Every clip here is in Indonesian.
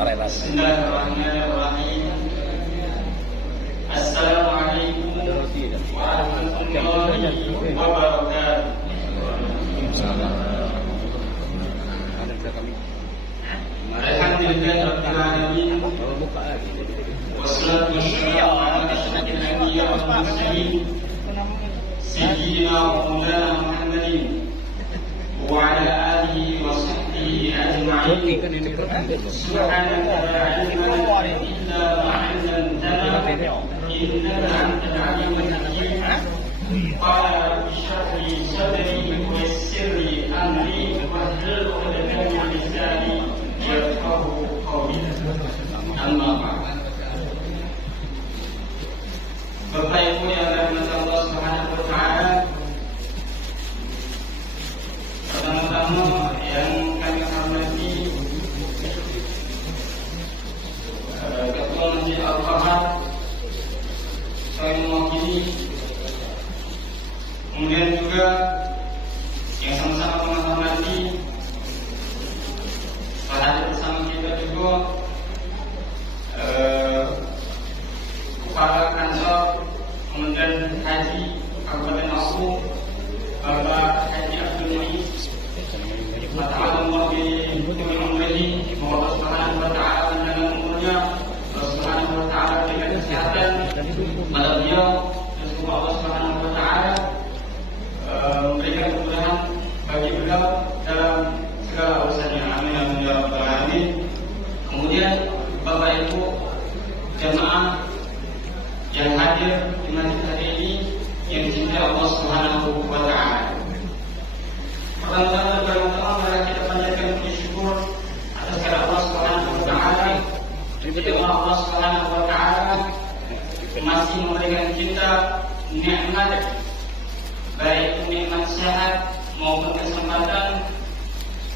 Bismillahirrahmanirrahim. Assalamualaikum warahmatullahi wabarakatuh. Alhamdulillahirabbil alamin. Wassalatu wassalamu ala asyrafil anbiya'i wal mursalin. Sayyidina wa maulana Muhammadin wa ala alihi wa sahbihi ajma'in. Subhanaka la ilma lana illa ma 'allamtana innaka antal 'alimul hakim. Qala rabbi shrah li sadri wa yassir li amri wahlul 'uqdatam min lisani yafqahu qawli. Amma ba'd. Bapak Ibu yang dirahmati Allah Subhanahu wa taala, pertama-tama yang kami hormati Ketua Masjid Al-Fahad saya mewakili, kemudian juga yang sama-sama menghormati hadir bersama kita juga Kepala Kantor Kementerian Haji Kabupaten Lampung, Bapak Haji Abdul Muiz. Allah bi Allah Subhanahu wa taala dengan umurnya, Allah Subhanahu wa taala berikan kesehatan pada beliau, dan semoga Allah Subhanahu wa taala memberikan kemudahan bagi beliau dalam segala urusannya. Amin amin ya rabbal alamin. Kemudian Bapak Ibu jamaah yang hadir di masjid hari ini yang dicintai Allah Subhanahu wa taala. Pertama-tama mari kita panjatkan puji syukur atas kehadirat Allah Subhanahu wa taala. Allah Subhanahu wa taala masih memberikan kita nikmat, baik nikmat sehat maupun kesempatan,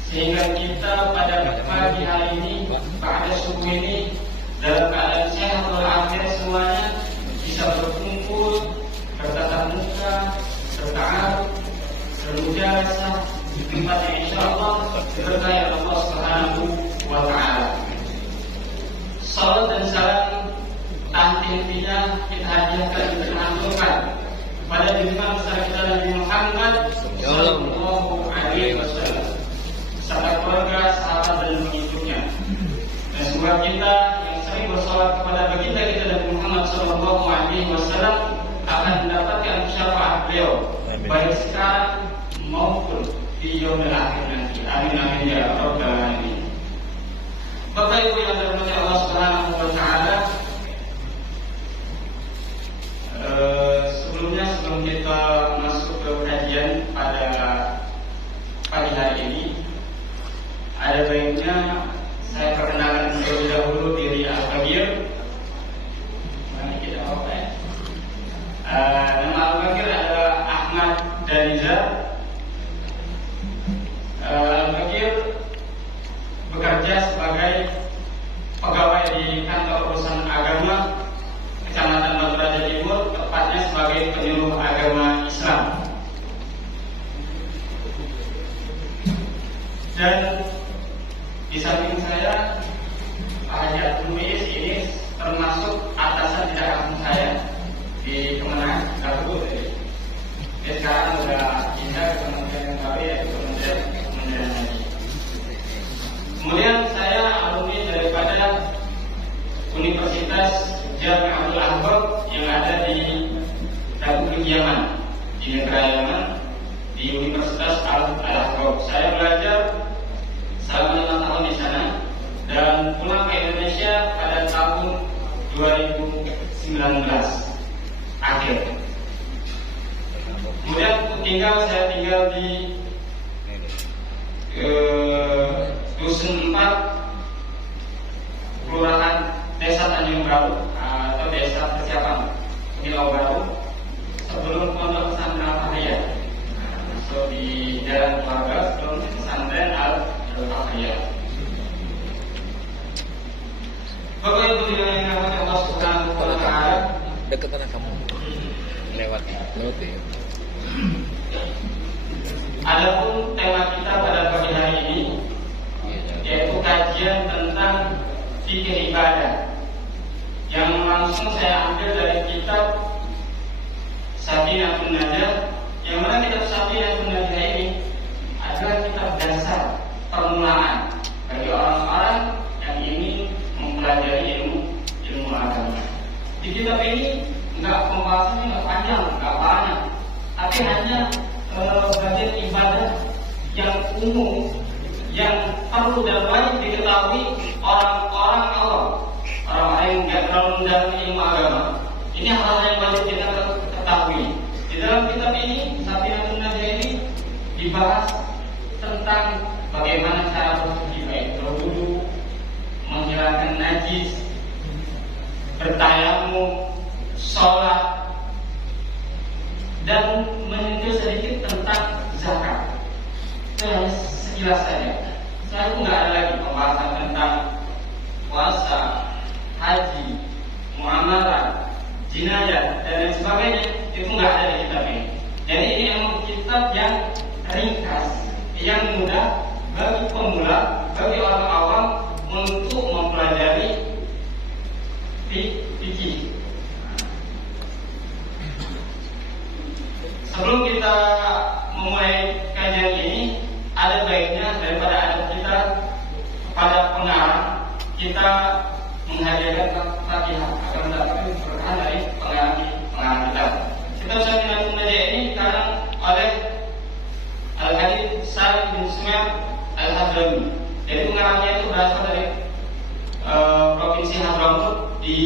sehingga kita pada pagi hari ini pada subuh ini dalam keadaan sehat walafiat semuanya bisa berkumpul, bertatap muka, berta'aruf, bermujalasah di tempat yang insyaallah diberkahi Allah Subhanahu wa taala. Salam dan salam henti-hentinya kita hadiahkan, kita haturkan pada junjungan besar kita Nabi Muhammad sallallahu alaihi wasallam, serta keluarga, sahabat dan pengikutnya. Dan semoga kita yang sering bersolawat kepada baginda kita Nabi Muhammad sallallahu alaihi wasallam akan mendapatkan syafaat beliau baik sekarang maupun di yaumil akhir nanti. Amin amin ya rabbal alamin. Bapak Ibu yang dirahmati Allah Subhanahu wa taala, sebelum kita masuk ke kajian pada pagi hari ini, ada baiknya saya perkenalkan terlebih dahulu diri Al-Bagir. Mari kita apa ya? Nama Al-Bagir adalah Ahmad Daniza. Al-Bagir bekerja sebagai pegawai di kantor urusan agama Kecamatan Batu Raja Timur, tepatnya sebagai penyuluh agama Islam. Dan di samping saya Pak Haji Abdul Muiz ini termasuk atasan tidak langsung saya di Kemenang Garut. Dia sekarang sudah pindah ke Kementerian yang baru, yaitu Kementerian Haji. Kemudian saya alumni daripada Universitas Jami'atul Ahbab yang ada di Darul Yaman, di negara Yaman, di Universitas Al-Ahbab. Saya belajar selama 5 tahun di sana dan pulang ke Indonesia pada tahun 2019 akhir. Kemudian saya tinggal di Dusun 4, Kelurahan Desa Tanjung Baru atau Desa Persiapan Pulau Baru, sebelum Pondok Pesantren Al-Fahiyah. So di Jalan Keluarga sebelum Pesantren Al-Fahiyah. Bapak Ibu yang dirahmati Allah Subhanahu wa taala, dekat tanah kamu lewat ya. Adapun tema kita pada pagi hari ini yaitu kajian tentang fikih ibadah yang langsung saya ambil dari kitab Safinatun Najah, yang mana kitab Safinatun Najah ini adalah kitab dasar permulaan bagi orang-orang yang ingin mempelajari ilmu agama. Di kitab ini pembahasannya nggak panjang, nggak banyak, tapi hanya bagian ibadah yang umum yang perlu dan wajib diketahui orang-orang awam, orang-orang yang nggak terlalu mendalami ilmu agama. Ini hal-hal yang wajib kita ketahui. Di dalam kitab ini, Safinatun Najah ini dibahas tentang bagaimana cara bersuci, baik berwudu, menghilangkan najis, bertayamum, sholat, dan menyentuh sedikit tentang zakat. Itu hanya sekilas saja. Setelah itu nggak ada lagi pembahasan tentang puasa, haji, muamalah, jinayah, dan lain sebagainya. Itu nggak ada di kitab ini. Jadi ini memang kitab yang ringkas, yang mudah bagi pemula, bagi orang awam untuk mempelajari fikih. Sebelum kita memulai kajian ini, ada baiknya daripada ada kita pada pengarang, kita menghadiahkan Fatihah agar mendapatkan berkah dari pengarang kita. Kitab Safinatun Najah ini dikarang oleh Al-Hadid Salim bin Sumair Al-Hadrami. Jadi pengarangnya itu berasal dari provinsi Hadramut di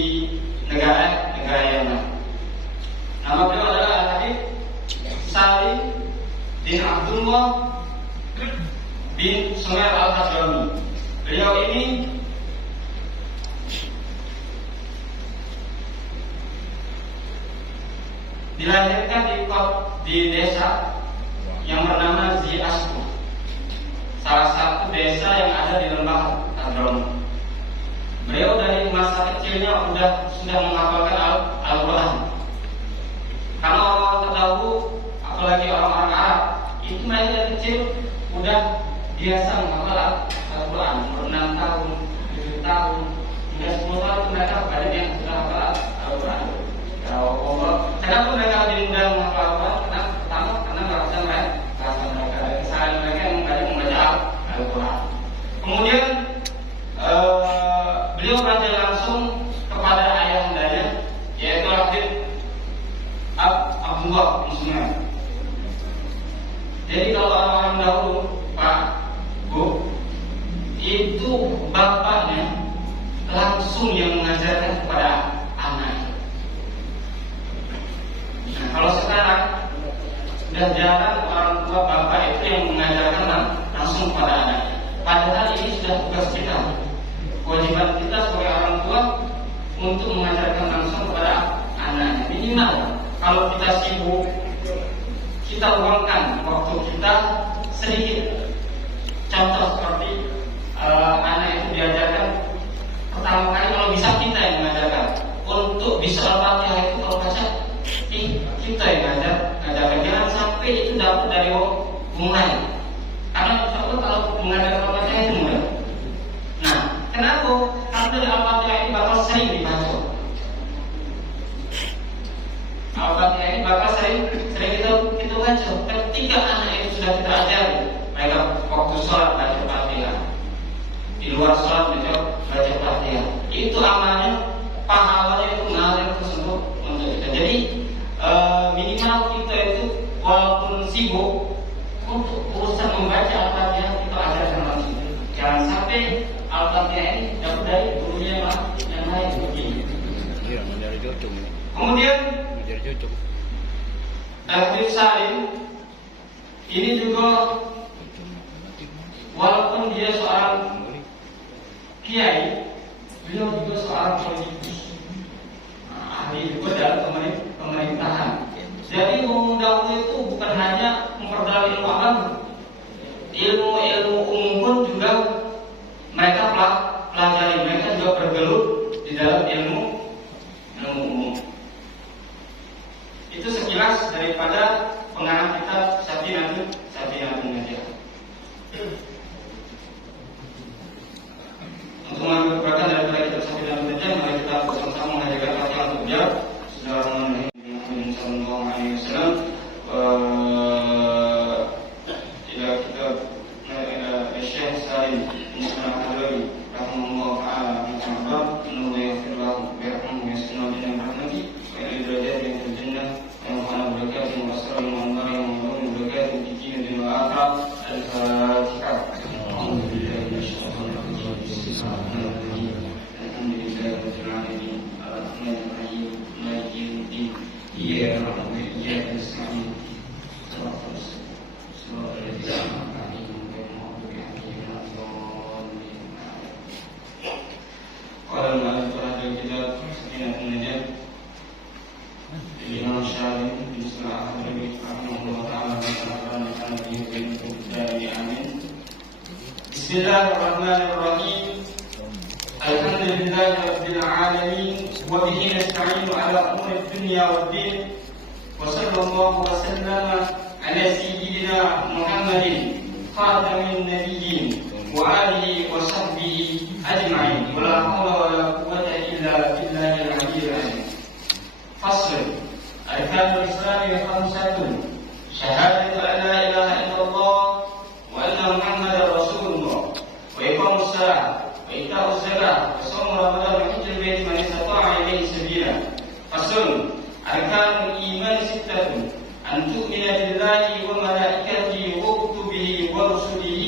negara Yaman. Nama beliau adalah Al-Hadid Salim bin Abdullah bin Sumair Al-Hadrami. Beliau ini dilahirkan di desa yang bernama Ziasku, salah satu desa yang ada di lembah Hadramut. Beliau dari masa kecilnya sudah menghafalkan Al-Quran. Karena orang terdahulu, apalagi orang-orang Arab, itu mereka dari kecil udah biasa menghafal Al-Quran. Umur 6 tahun, 7 tahun, hingga 10 tahun mereka banyak yang sudah hafal Al-Quran. Kenapa mereka lebih mudah menghafal Al-Quran? Karena bahasa mereka dari kesalahan mereka yang banyak membaca Al-Quran. Kemudian beliau belajar langsung kepada ayahandanya, yaitu Habib Abdullah bin Sumair. Jadi kalau orang-orang dahulu, Pak, Bu, itu bapaknya langsung yang mengajarkan kepada anak. Nah, kalau sekarang sudah jarang orang tua bapak itu yang mengajarkan langsung kepada anak. Padahal ini sudah tugas kita, kewajiban kita sebagai orang tua untuk mengajarkan langsung kepada anak. Minimal kalau kita sibuk, kita luangkan waktu kita sedikit. Contoh seperti anak itu diajarkan pertama kali, kalau bisa kita yang mengajarkan. Untuk bisa Al-Fatihah itu kalau baca kita yang ngajarkan. Jangan sampai itu dapat dari orang lain. Karena insya Allah kalau mengajarkan Al-Fatihah itu mudah. Nah, kenapa? Karena dari Al-Fatihah ini bakal sering dibaca. Al-Fatihah ini bakal sering kita baca. Ketika anak itu sudah kita ajari, mereka waktu sholat baca Fatihah, di luar sholat baca Fatihah, itu amalnya, pahalanya itu mengalir tersebut untuk kita. Jadi minimal kita itu walaupun sibuk untuk urusan membaca Al-Fatihah, kita ajarkan langsung. Jangan sampai Al-Fatihah ini dapat dari gurunya yang lain begini. Iya, dari Jocong. Kemudian Dari Jocong. Habib Salim ini juga walaupun dia seorang kiai, beliau juga seorang politikus, ahli juga dalam pemerintahan. Jadi dahulu itu bukan hanya memperdalam ilmu agama, ilmu umum pun juga mereka pelajari. Mereka juga bergelut di dalam ilmu umum. Itu sekilas daripada pengarang kitab Safinatun Najah. Untuk mengambil berkah dari Bismillahirrahmanirrahim. Alhamdulillahi rabbil alamin wa bihi nasta'inu ala umuri dunya waddin. Wa sallallahu wa sallama ala sayyidina Muhammadin khatamin nabiyyin wa alihi wa sahbihi ajma'in. Wa la hawla wa la quwwata illa billahil aliyyil azim. Fasl. Arkanul Islam khamsatun. Syahadatu an la ilaha illallah wa anna Muhammadar Rasulullah. وإقام الصلاة وإيتاء الزكاة وصوم رمضان وحج البيت من استطاع إليه سبيلا. فصل. أركان الإيمان ستة: أن تؤمن بالله وملائكته وكتبه ورسله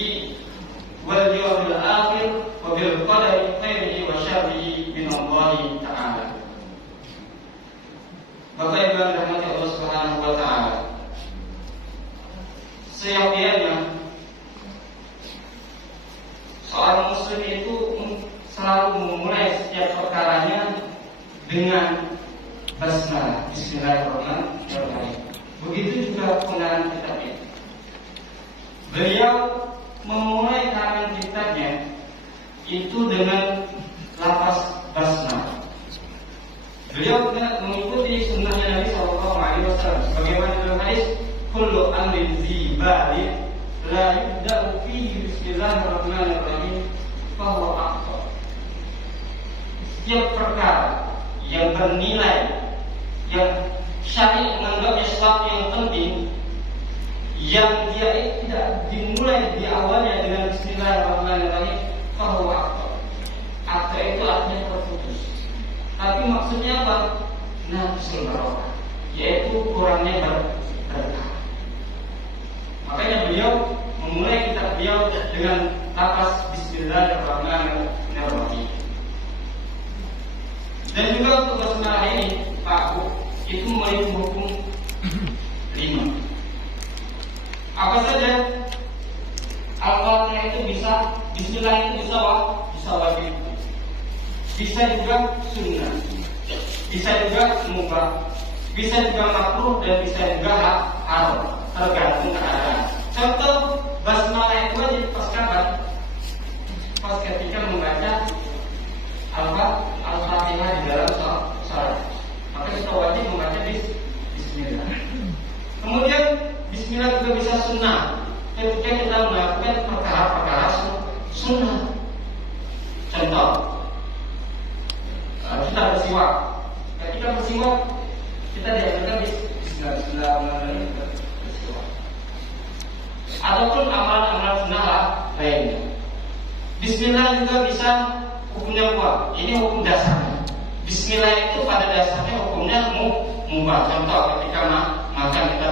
واليوم الآخر وبالقدر خيره وشره من الله تعالى. Bapak Ibu yang dirahmati Allah Subhanahu wa taala, seyogyanya seorang muslim itu selalu memulai setiap perkaranya dengan basmalah, Bismillahirrahmanirrahim. Begitu juga pengarang kitab ini. Beliau memulai karangan kitabnya itu dengan lafaz basmalah. Beliau mengikuti sunnahnya Nabi SAW. Sebagaimana dalam hadis, kullu amrin zi bali la yubda'u fihi bismillahirrahmanirrahim fahuwa akhtar. Setiap perkara yang bernilai, yang syar'i menganggapnya sesuatu yang penting, yang dia tidak dimulai di awalnya dengan bismillahirrahmanirrahim, fahuwa akhtar. Akhtar itu artinya terputus. Tapi maksudnya apa? Nafsul barokah, yaitu kurangnya berkah. Makanya beliau memulai kitab beliau dengan lafaz Bismillahirrahmanirrahim. Dan juga untuk basmalah ini, Pak Bu, itu memiliki hukum 5. Apa saja? Al-Fatihah itu bisa, Bismillah itu bisa wajib, bisa juga sunnah, bisa juga mubah, bisa juga makruh, dan bisa juga haram, tergantung keadaan. Contoh basmalah itu wajib pas kapan? Pas ketika membaca Al-Fatihah di dalam salat. Maka kita wajib membaca Bismillah. Kemudian Bismillah juga bisa sunnah ketika kita melakukan perkara-perkara sunnah. Contoh, kita bersiwak. Ketika bersiwak, kita diajarkan Bismillahirrahmanirrahim. Ataupun amalan-amalan sunnah lainnya. Bismillah juga bisa hukumnya mubah. Ini hukum dasarnya. Bismillah itu pada dasarnya hukumnya mubah. Contoh, ketika makan kita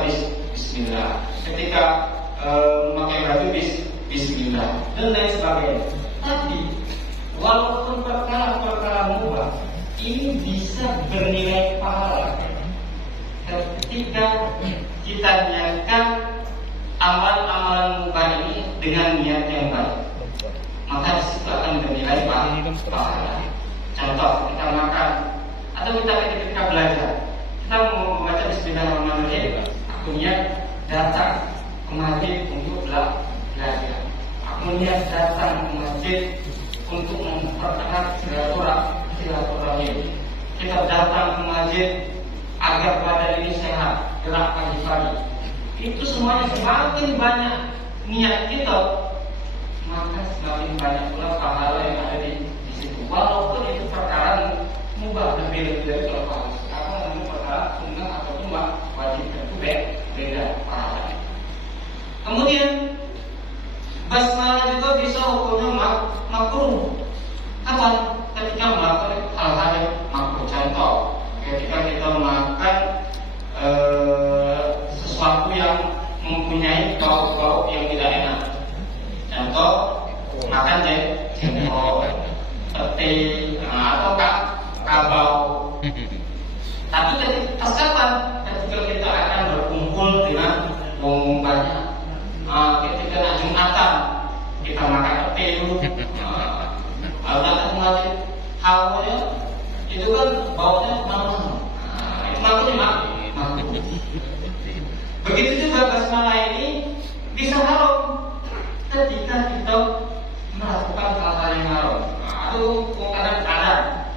Bismillah, ketika memakai baju Bismillah, dan lain sebagainya. Tapi walaupun perkara-perkara mubah ini bisa bernilai pahala ketika kita niatkan amalan-amalan mubah ini dengan niat yang baik, maka disitu akan bernilai pahala. Contoh, kita makan atau kita ketika belajar, kita mau membaca Bismillahirrahmanirrahim, aku niat datang ke masjid untuk belajar, aku niat datang ke masjid untuk mempertemukan silaturahim, kita datang ke masjid agar badan ini sehat, gerak pagi-pagi. Itu semuanya semakin banyak niat kita, maka semakin banyak pula pahala yang ada di situ. Walaupun itu perkara mubah, lebih dari kalau pahala. Apa namanya perkara sunnah ataupun wajib, itu beda pahalanya. Kemudian basmalah juga bisa hukumnya makruh. Kapan? Ketika melakukan hal-hal yang makruh. Contoh, ketika kita melakukan sesuatu yang mempunyai bau-bau yang tidak enak. Contoh, makan jengkol atau kabau. Tapi ketika ketika kita akan berkumpul dengan banyak, ketika nak Jumatan kita makan pelu, Allah kembali hawanya itu kan baunya kemana-mana. Itu makanya begitu juga basmalah ini bisa haram ketika kita melakukan hal-hal yang haram. Itu kadang-kadang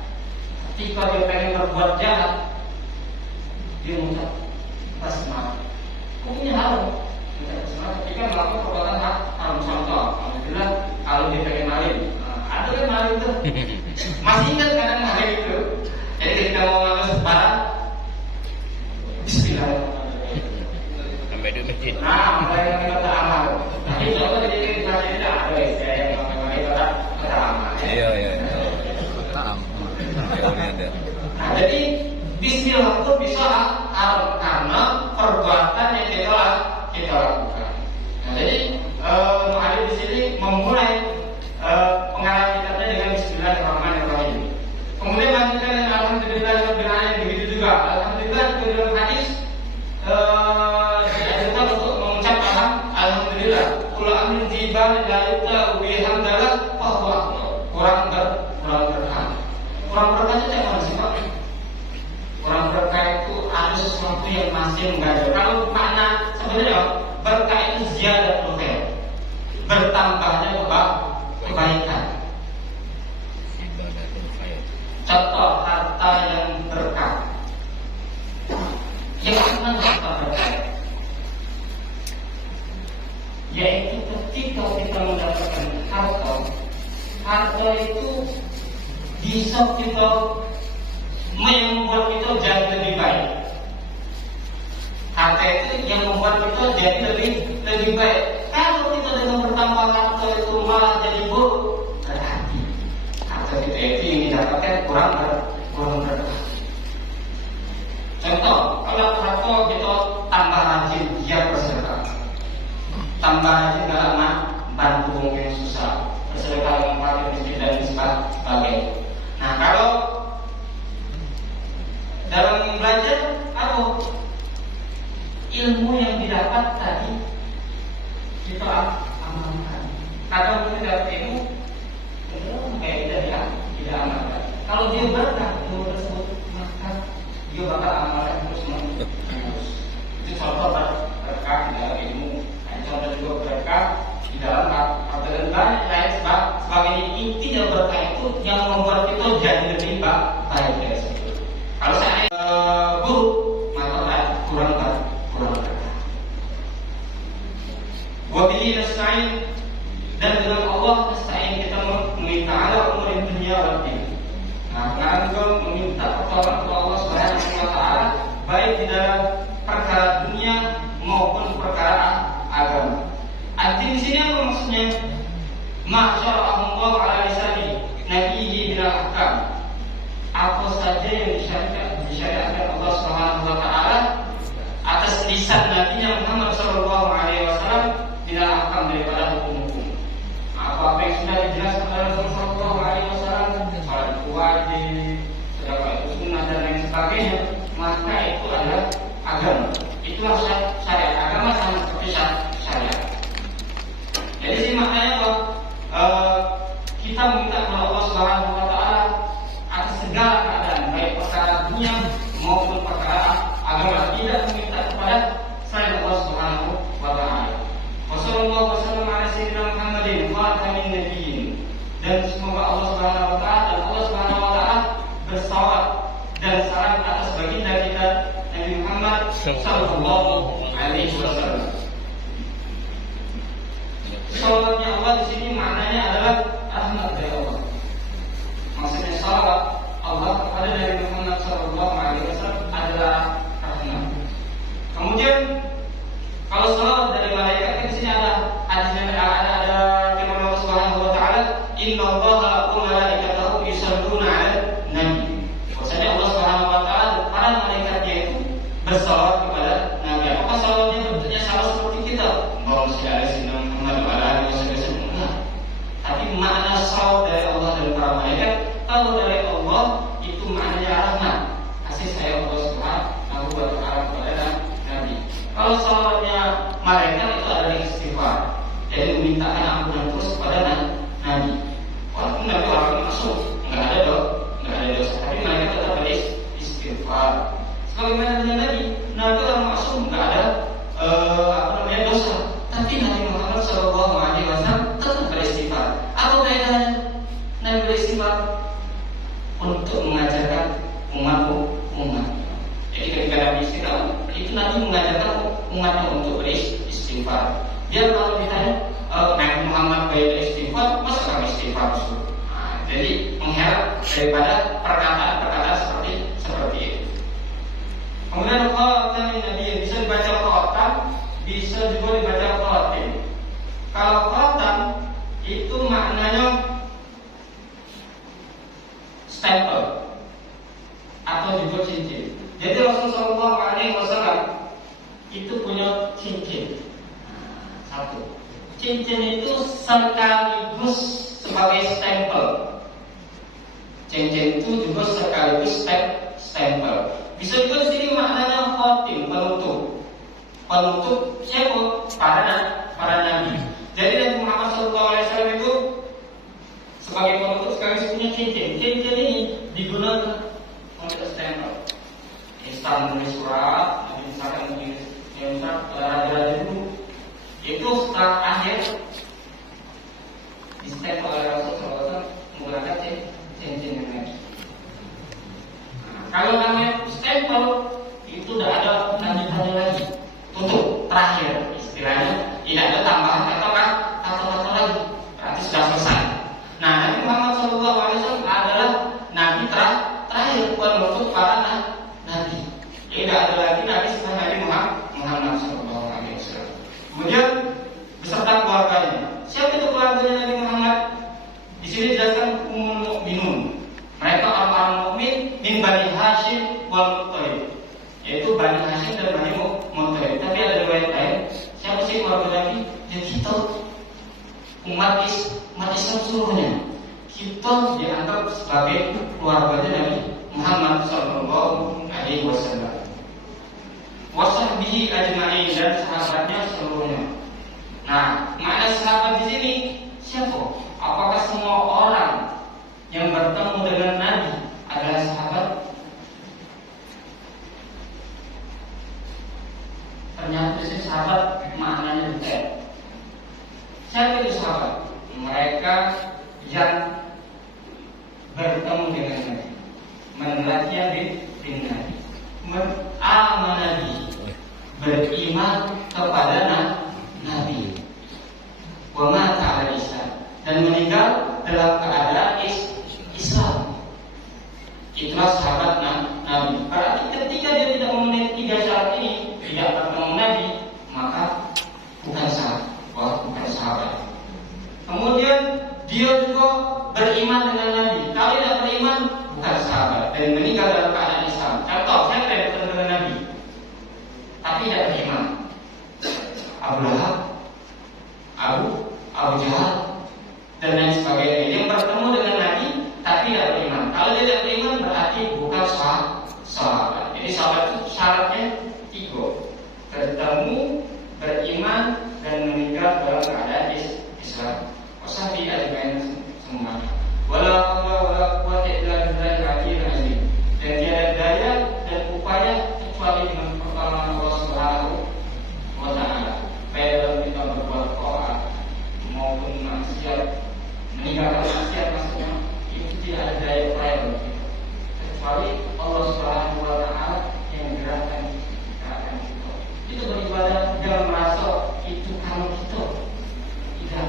ketika dia pengen berbuat jahat, dia mengucap basmalah. Hukumnya haram. Ketika melakukan perbuatan haram, contoh, alhamdulillah kalau dia pengen maling, ada kan maling itu. Masih ingat kadang maling itu? Jadi ketika mau ngambil barang, Bismillahirrahmanirrahim. Sampai di masjid. Mulai kita amal. Tapi coba jadi kita tidak ada istilah yang namanya kita amal. Iya. Jadi Bismillah itu bisa haram karena perbuatan yang kita lakukan. Jadi ada di sini memulai pengarahan kitabnya dengan Bismillahirrahmanirrahim. Kemudian lanjutkan dengan Alhamdulillahirrahmanirrahim, begitu juga. Alhamdulillah itu dalam hadis diajarkan untuk mengucapkan Alhamdulillah. Qul amin jibal la yuta bihamdallah fahuwa kurang berkah. Kurang berkah itu yang mana sih Pak? Kurang berkah itu ada sesuatu yang masih mengganjal. Kalau makna sebenarnya berkah itu ziyadatul khair, bertambahnya kebaikan. Contoh harta yang berkah. Yang mana harta berkah? Yaitu ketika kita mendapatkan harta itu bisa kita membuat kita jadi lebih baik. Harta itu yang membuat kita jadi lebih baik. Kalau kita dengan bertambah harta itu malah jadi buruk, berarti harta kita itu yang didapatkan kurang berkah. Contoh, kalau harta kita tambah rajin giat bersedekah, tambah rajin dalam bantu orang yang susah, bersedekah dengan fakir miskin dan sebagainya. Nah, kalau dalam belajar apa? Ilmu yang didapat tadi kita amalkan. Kadang kita dapat ilmu, kayak tidak amalkan. Kalau dia berkah ilmu tersebut, maka dia bakal amalkan terus menerus. Itu contoh berkah di dalam ilmu. Contoh juga berkah di dalam harta dan banyak lain sebagainya. Intinya berkah itu yang membuat kita jadi lebih baik dari sebelum. Kalau saya buruk, maka kurang berkah. Wabillahi nasta'in, dan dengan Allah nasta'in kita meminta ala umur dunia wal din. Nah, sekarang juga meminta pertolongan kepada Allah Subhanahu wa taala baik di dalam perkara dunia maupun perkara agama. Arti di sini apa maksudnya? Masyaallah ala lisani nabiyyi min al-ahkam. Apa saja yang disyariatkan Allah Subhanahu wa taala atas lisan Nabi Muhammad sallallahu alaihi wasallam bila ahkam daripada hukum-hukum. Apa yang sudah dijelaskan oleh Rasulullah sallallahu alaihi wasallam, salat wajib, sedekah itu sunnah dan lain sebagainya, maka itu adalah agama. Itulah syariat. Agama sama seperti syariat. Jadi sih maknanya apa? Kita meminta kepada Allah Subhanahu wa taala atas segala keadaan, baik perkara dunia maupun perkara agama, tidak meminta kepada selain Allah Subhanahu wa taala. Wassallallahu wasallam ala sayyidina Muhammadin khatamin nabiyyin. Dan semoga Allah Subhanahu wa taala dan Allah Subhanahu wa taala bersalawat dan salam atas baginda kita Nabi Muhammad sallallahu alaihi wasallam. Salawatnya Allah di sini maknanya adalah rahmat dari Allah. Maksudnya salawat Allah kepada Nabi Muhammad sallallahu alaihi wasallam adalah rahmat. Kemudian kalau salawat dari malaikat di sini ada firman Allah Subhanahu wa taala, innallaha wa malaikatahu yusholluna 'alan nabi. Maksudnya Allah Subhanahu wa taala para malaikatnya itu bersalawat kepada Nabi. Apakah salawatnya bentuknya sama seperti kita? Allahumma shalli ala sayyidina Muhammad wa ala alihi wasallam. Kalau dari Allah itu maknanya rahmat, kasih sayang Allah Subhanahu wa Ta'ala kepada Nabi. Kalau salawatnya malaikat itu adalah istighfar, jadi memintakan ampunan terus kepada Nabi. Walaupun Nabi orang masuk, nggak ada dosa, tapi malaikat tetap beristighfar. Sebagaimana dengan Nabi orang masuk nggak ada dosa, tapi Nabi Muhammad SAW tetap beristighfar. Apa faedahnya Nabi beristighfar? Untuk mengajarkan umat. Jadi ketika Nabi istighfar, itu Nabi mengajarkan umatnya untuk beristighfar. Dia kalau ditanya Nabi Muhammad beristighfar, masa kami istighfar? Jadi mengherat daripada perkataan-perkataan seperti itu. Kemudian khatam Nabi bisa dibaca khatam, bisa juga dibaca khatim. Kalau khatam itu maknanya stempel atau juga cincin. Jadi Rasulullah SAW itu punya cincin. Satu, cincin itu sekaligus sebagai stempel. Cincin itu juga sekaligus stempel. Bisa juga di sini maknanya khatim, penutup. Penutup siapa? Para nabi. Jadi Nabi Muhammad SAW itu sebagai penutup sekaligus punya cincin. Cincin ini digunakan untuk stempel. Instan menulis surat, Nabi misalkan menulis raja-raja dulu, itu setelah akhir di stempel oleh Rasulullah menggunakan cincin yang lain. Kalau namanya stempel itu sudah ada lanjutannya lagi, tutup terakhir istilahnya, tidak ada tambahan kata-kata lagi, berarti sudah selesai. Nah, Nabi Muhammad SAW adalah Nabi terakhir penutup para nabi. Tidak ada lagi Nabi setelah Nabi Muhammad SAW. Kemudian beserta keluarganya. Siapa itu keluarganya Nabi Muhammad? Di sini dijelaskan ummul mukminun. Mereka orang-orang mukmin min Bani Hashim wal Muttalib. Yaitu Bani Hashim dan Bani Muttalib. Tapi ada riwayat lain. Siapa sih keluarga Nabi? Ya kita umat Islam seluruhnya. Kita dianggap sebagai keluarganya Nabi Muhammad SAW. Wasahbihi ajma'in, dan sahabatnya seluruhnya. Nah, makna sahabat di sini siapa? Apakah semua orang yang bertemu dengan Nabi adalah sahabat? Ternyata di sini sahabat maknanya detail. Siapa itu sahabat? Mereka yang bertemu dengan Nabi, meneladnya di Nabi, Nabi, beriman kepada Nabi, wa mata ala Islam, dan meninggal dalam keadaan Islam. Itulah sahabat Nabi. Berarti ketika dia tidak memenuhi 3 syarat ini, tidak bertemu Nabi, maka bukan sahabat. Kemudian dia juga beriman dengan Nabi. Kalau tidak beriman, bukan sahabat dan meninggal dalam keadaan Islam. Contoh, saya tidak bertemu dengan Nabi, tapi tidak beriman. Abu Lahab, Abu Jahal, dan lain sebagainya. Yang bertemu dengan Nabi, tapi tidak beriman. Kalau dia tidak beriman, berarti bukan sahabat. Jadi sahabat itu syaratnya 3: bertemu, beriman, dan meninggal dalam keadaan Islam. Wasabi ajmain semua. Wala haula wala quwwata illa billahil aliyyil azim. Dan tiada daya dan upaya kecuali dengan pertolongan Allah Subhanahu wa Ta'ala. Baik dalam kita berbuat taat maupun maksiat, meninggalkan maksiat, maksudnya itu tidak ada daya upaya kecuali Allah Subhanahu wa Ta'ala yang menggerakkan kita. Itu beribadah jangan merasa itu karena kita. Tidak.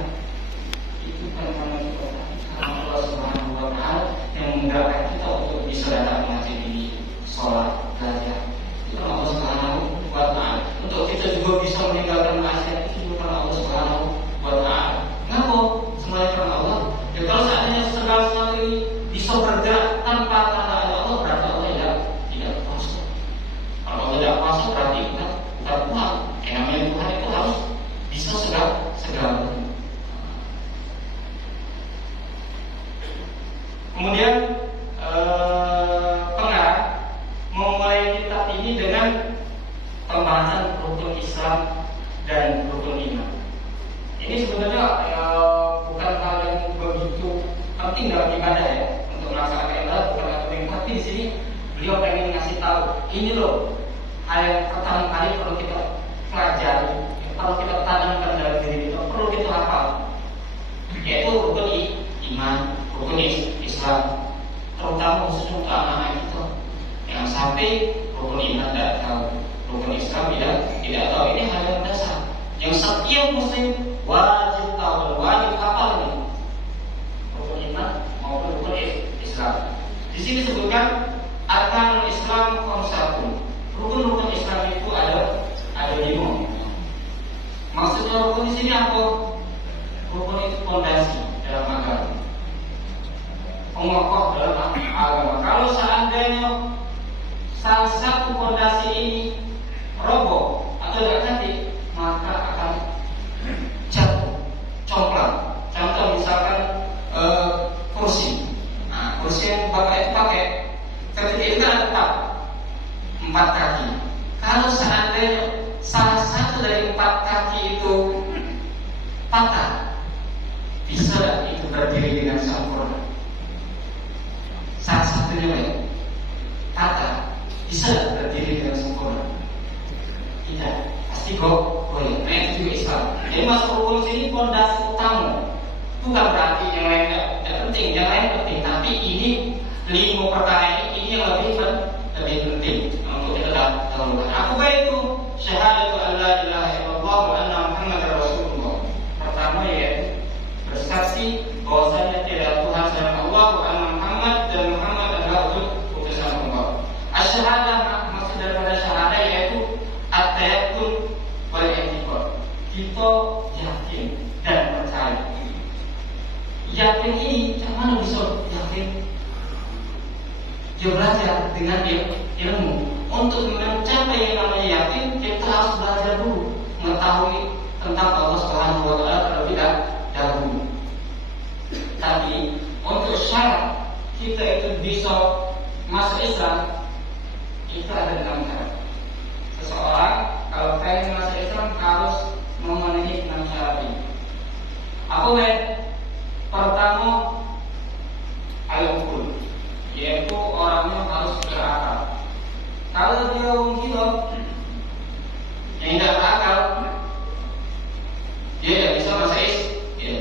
Itu karena kita, karena Allah Subhanahu wa Ta'ala yang menggerakkan kita untuk bisa datang masjid ini, sholat, belajar. Itu karena Allah Subhanahu wa Ta'ala. Untuk kita juga bisa meninggalkan maksiat, itu juga karena Allah Subhanahu wa Ta'ala. Kenapa? Semuanya karena Allah. Ya kalau seandainya segala sesuatu ini bisa bergerak tanpa tanda Allah, berarti Allah tidak kuasa. Kalau Allah tidak kuasa, berarti kita Tuhan. Yang namanya Tuhan itu harus bisa segala. Kemudian pengarang memulai kitab ini dengan pembahasan rukun Islam dan rukun iman. Ini sebenarnya bukan hal yang begitu penting dalam ibadah ya, untuk melaksanakan ibadah bukan hal penting, tapi di sini beliau pengen ngasih tahu ini loh hal yang pertama kali perlu kita pelajari, perlu kita tanamkan dalam diri kita, perlu kita hafal, yaitu rukun iman, rukun Islam, terutama khusus untuk anak-anak kita yang sampai rukun iman tidak tahu, rukun Islam tidak tahu. Ini hal yang dasar yang setiap muslim wajib tahu dan wajib hafal ini, rukun iman maupun rukun Islam. Di sini disebutkan arkanul Islam khamsatun. Rukun-rukun Islam itu ada 5. Maksudnya rukun di sini apa? Rukun itu fondasi dalam agama, pengokoh dalam agama. Kalau seandainya salah satu fondasi ini roboh atau tidak cantik, maka akan jatuh, complang. Contoh misalkan kursi. Nah, kursi yang bapak itu pakai ketika itu ada 4 kaki. Kalau seandainya salah satu dari 4 kaki itu patah, bisa tidak itu berdiri dengan sempurna? Salah satunya patah, bisa tidak berdiri dengan sempurna? Tidak, pasti goyah. Nah, itu juga Islam. Jadi masuk rukun sini fondasi utama. Bukan berarti yang lain tidak penting, yang lain penting, tapi ini 5 perkara ini yang lebih penting untuk kita dahulukan. Apa itu? Syahadatu an la ilaha illallah wa anna Muhammadar Rasulullah. Pertama yaitu bersaksi bahwasanya tidak ada Tuhan selain Allah, wa anna Muhammad dan Muhammad adalah utusan Allah. Asy-syahadah, maksud daripada syahadah yaitu at-tayaqqun wal i'tiqad. Kita yakin dan percaya. Yakin ini macam mana bisa yakin? Dia belajar dengan ilmu. Untuk mencapai yang namanya yakin, kita harus belajar dulu, mengetahui tentang Allah Subhanahu wa Ta'ala terlebih dahulu. Tapi untuk syarat kita itu bisa masuk Islam, itu ada 6 syarat. Seseorang kalau pengen masuk Islam harus memenuhi 6 syarat ini. Apa pertama, al-uqul, yaitu orangnya harus berakal. Kalau dia orang gila yang tidak berakal, dia tidak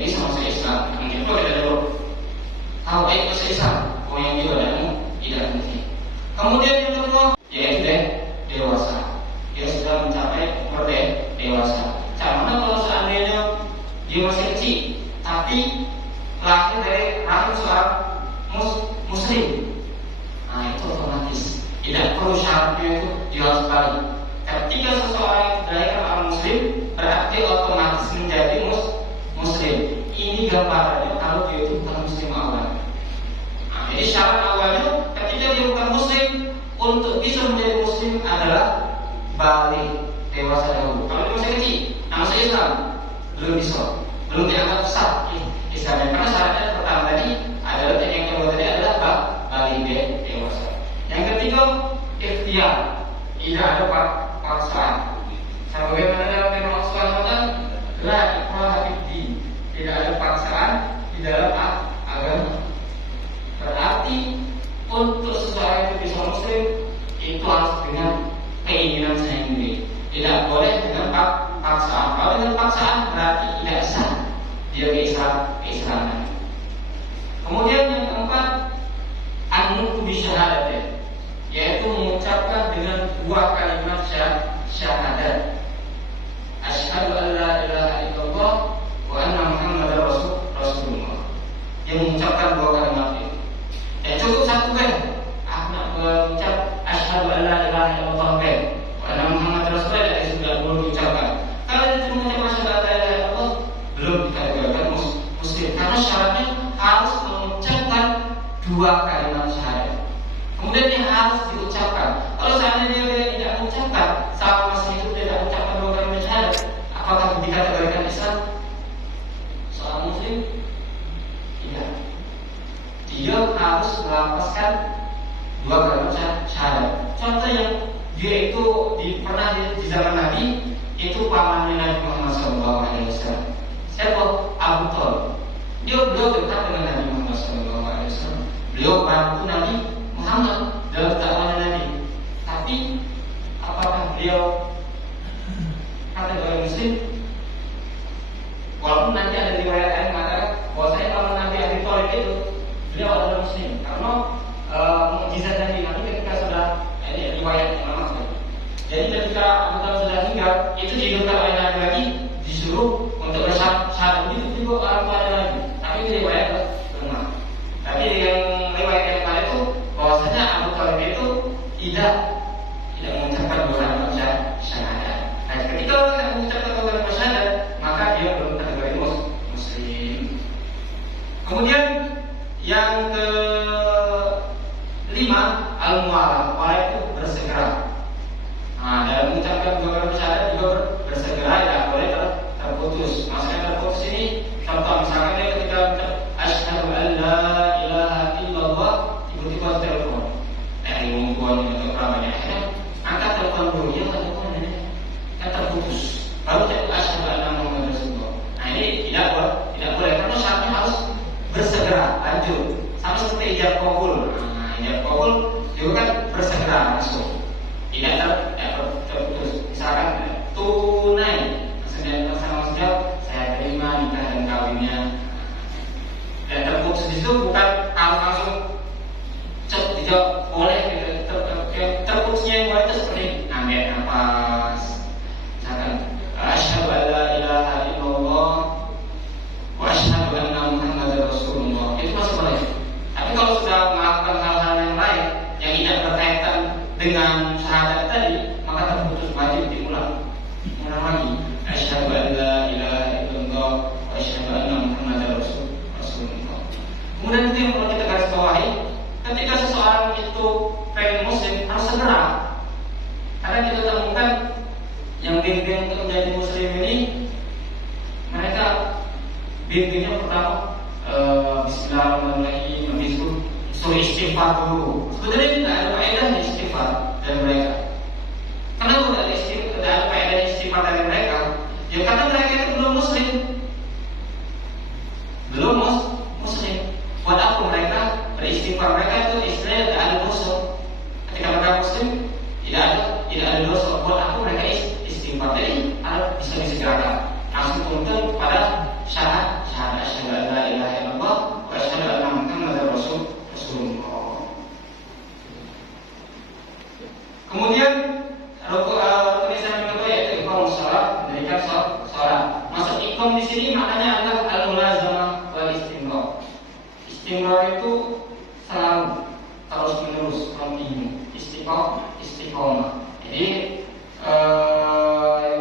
bisa masuk Islam. Yang itu ada dulu. Tahu baik masuk Islam, orang yang gila dan tidak mengerti. Kemudian yang kedua, yaitu dewasa. Dia sudah mencapai umur dewasa. Caranya kalau seandainya dia masih kecil, tapi lahir dari rahim seorang muslim, nah itu otomatis tidak perlu syaratnya itu dia harus balik. Ketika seseorang itu dilahirkan orang muslim, berarti otomatis menjadi muslim. Ini gambarannya kalau dia itu bukan muslim awal. Nah, jadi syarat awalnya ketika dia bukan muslim, untuk bisa menjadi muslim adalah balik, dewasa dahulu. Kalau dia masih kecil, masuk Islam belum bisa, belum dianggap sah Islam. Karena syaratnya pertama tadi adalah, yang kedua tadi adalah balik dewasa. Yang ketiga, ikhtiar, tidak ada paksaan. Sebagaimana dalam firman Allah Subhanahu la ikraha fid-din, tidak ada paksaan di dalam agama. Berarti untuk seseorang itu bisa muslim, itu harus dengan keinginan sendiri. Tidak boleh dengan paksaan. Kalau dengan paksaan berarti tidak sah dia keislaman. Kemudian yang keempat, an-nutqu bi syahadatin, yaitu mengucapkan dengan 2 kalimat syahadat. Asyhadu an la ilaha illallah wa anna Muhammadar Rasulullah. Yang mengucapkan 2 kalimat itu. Cukup satu aku nak mengucap asyhadu an la ilaha illallah wa anna Muhammadar Rasulullah, dari sudah belum diucapkan. Kalau dia cuma mengucap asyhadu an la ilaha illallah, belum dikatakan muslim, karena syaratnya harus mengucapkan 2 kalimat syahadat. Kemudian dia harus diucapkan. Kalau seandainya dia tidak mengucapkan, selama masih hidup dia tidak mengucapkan 2 kalimat syahadat, apakah dikategorikan Islam? Seorang muslim? Tidak. Dia beliau harus melafazkan 2 kalimat syahadat. Contoh yang dia itu pernah di zaman Nabi itu pamannya Nabi Muhammad SAW. Siapa? Abu Thalib. Beliau dekat dengan Nabi Muhammad SAW. Beliau bantu Nabi Muhammad dalam dakwahnya Nabi. Tapi apakah beliau kategori Muslim? Walaupun nanti ada riwayat yang mengatakan bahwa saya paman Nabi Abu Thalib itu beliau adalah Muslim karena mukjizat Nabi ketika sudah ini riwayat yang lama sekali. Jadi ketika Abu Thalib sudah meninggal, itu dihidupkan oleh Nabi lagi, disuruh untuk bersyahadat. Itu juga orang tuanya lagi. Tapi itu riwayat lemah. Tapi yang riwayat yang lain itu bahwasanya Abu Thalib itu tidak mengucapkan 2 kalimat syahadat. Nah, ketika tidak mengucapkan 2 kalimat syahadat, maka dia belum kategori Muslim. Kemudian yang kelima, al-mu'alah, mu'alah itu bersegera. Nah, dalam mengucapkan 2 kalimat syahadat juga bersegera, tidak boleh terputus. Maksudnya terputus ini, contoh misalkan dia ketika asyhadu an la ilaha illallah, tiba-tiba telepon dari ngumpul atau kerabatnya, angkat telepon dulu, dia kan telepon ini kan terputus. Baru cakap asyhadu anna Muhammadar Rasulullah. Nah, ini tidak boleh karena syaratnya harus bersegera, lanjut. Sama seperti ijab qabul. Nah, ijab qabul juga kan bersegera masuk. Tidak terputus. Misalkan tunai, maksudnya saya terima nikah dan kawinnya. Dan terputus di situ bukan langsung dijawab boleh gitu. Terputusnya yang boleh itu seperti ambil nafas. Misalkan asyhadu an la ilaha illallah wa asyhadu anna Muhammadar Rasulullah. Itu masih boleh. Tapi kalau sudah melakukan hal-hal yang lain yang tidak berkaitan dengan syahadat tadi, maka terputus, wajib diulang lagi. Asyhadu an la ilaha illallah wa asyhadu anna Muhammadar Rasulullah. Kemudian itu yang perlu kita garis bawahi, ketika seseorang itu pengen Muslim harus segera. Karena kita temukan yang bimbing untuk menjadi Muslim ini, mereka bimbingnya pertama Bismillahirrahmanirrahim, suruh istighfar dulu. Sebenarnya tidak ada faedah istighfar dari mereka. Kenapa tidak ada faedah istighfar dari mereka? Ya karena mereka itu belum Muslim. Belum Muslim. Buat apa mereka beristighfar? Mereka itu istilahnya tidak ada dosa. Ketika mereka Muslim tidak ada dosa. Buat apa mereka istighfar? Jadi harus bisa disegerakan. Langsung tuntun pada syahadat asyhadu an la ilaha illallah wa asyhadu anna Muhammadar Rasulullah. Kemudian rukun Islam yang kedua yaitu iqam shalah, mendirikan salat. Maksud iqam di sini maknanya adalah al-mulazamah wal istimrar. Istimrar itu selalu, terus menerus, continue. Istiqomah. Jadi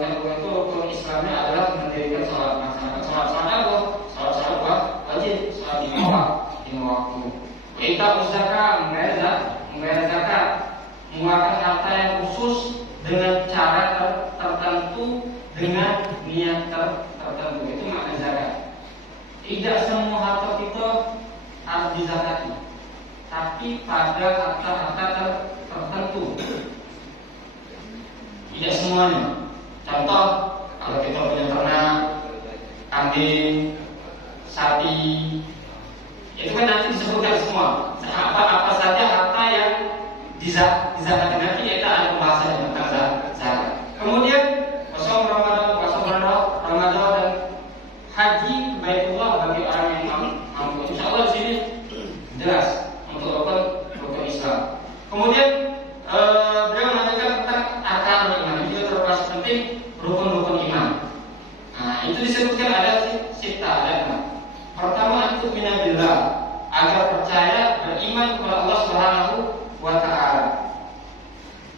yang kedua itu rukun Islamnya adalah mendirikan salat. Melaksanakan salat apa? Salat wajib, salat lima waktu. Kita usahakan membayar zakat, mengeluarkan harta yang khusus dengan cara tertentu, dengan niat tertentu. Itu makna zakat. Tidak semua harta kita harus dizakati, tapi pada harta-harta tertentu. Tidak semuanya. Contoh, kalau kita punya ternak, kambing, sapi, itu kan nanti disebutkan semua. Apa saja harta yang dizakati nanti kita ada pembahasan tentang zakat. Kemudian puasa Ramadan dan haji ke Baitullah bagi orang yang mampu. Insyaallah di sini jelas untuk rukun Islam. Kemudian beliau mengatakan tentang arkanul iman, itu termasuk penting rukun-rukun iman. Nah, itu disebutkan ada sita, ada 6. Pertama itu minabillah, agar percaya beriman kepada Allah Subhanahu wa taala.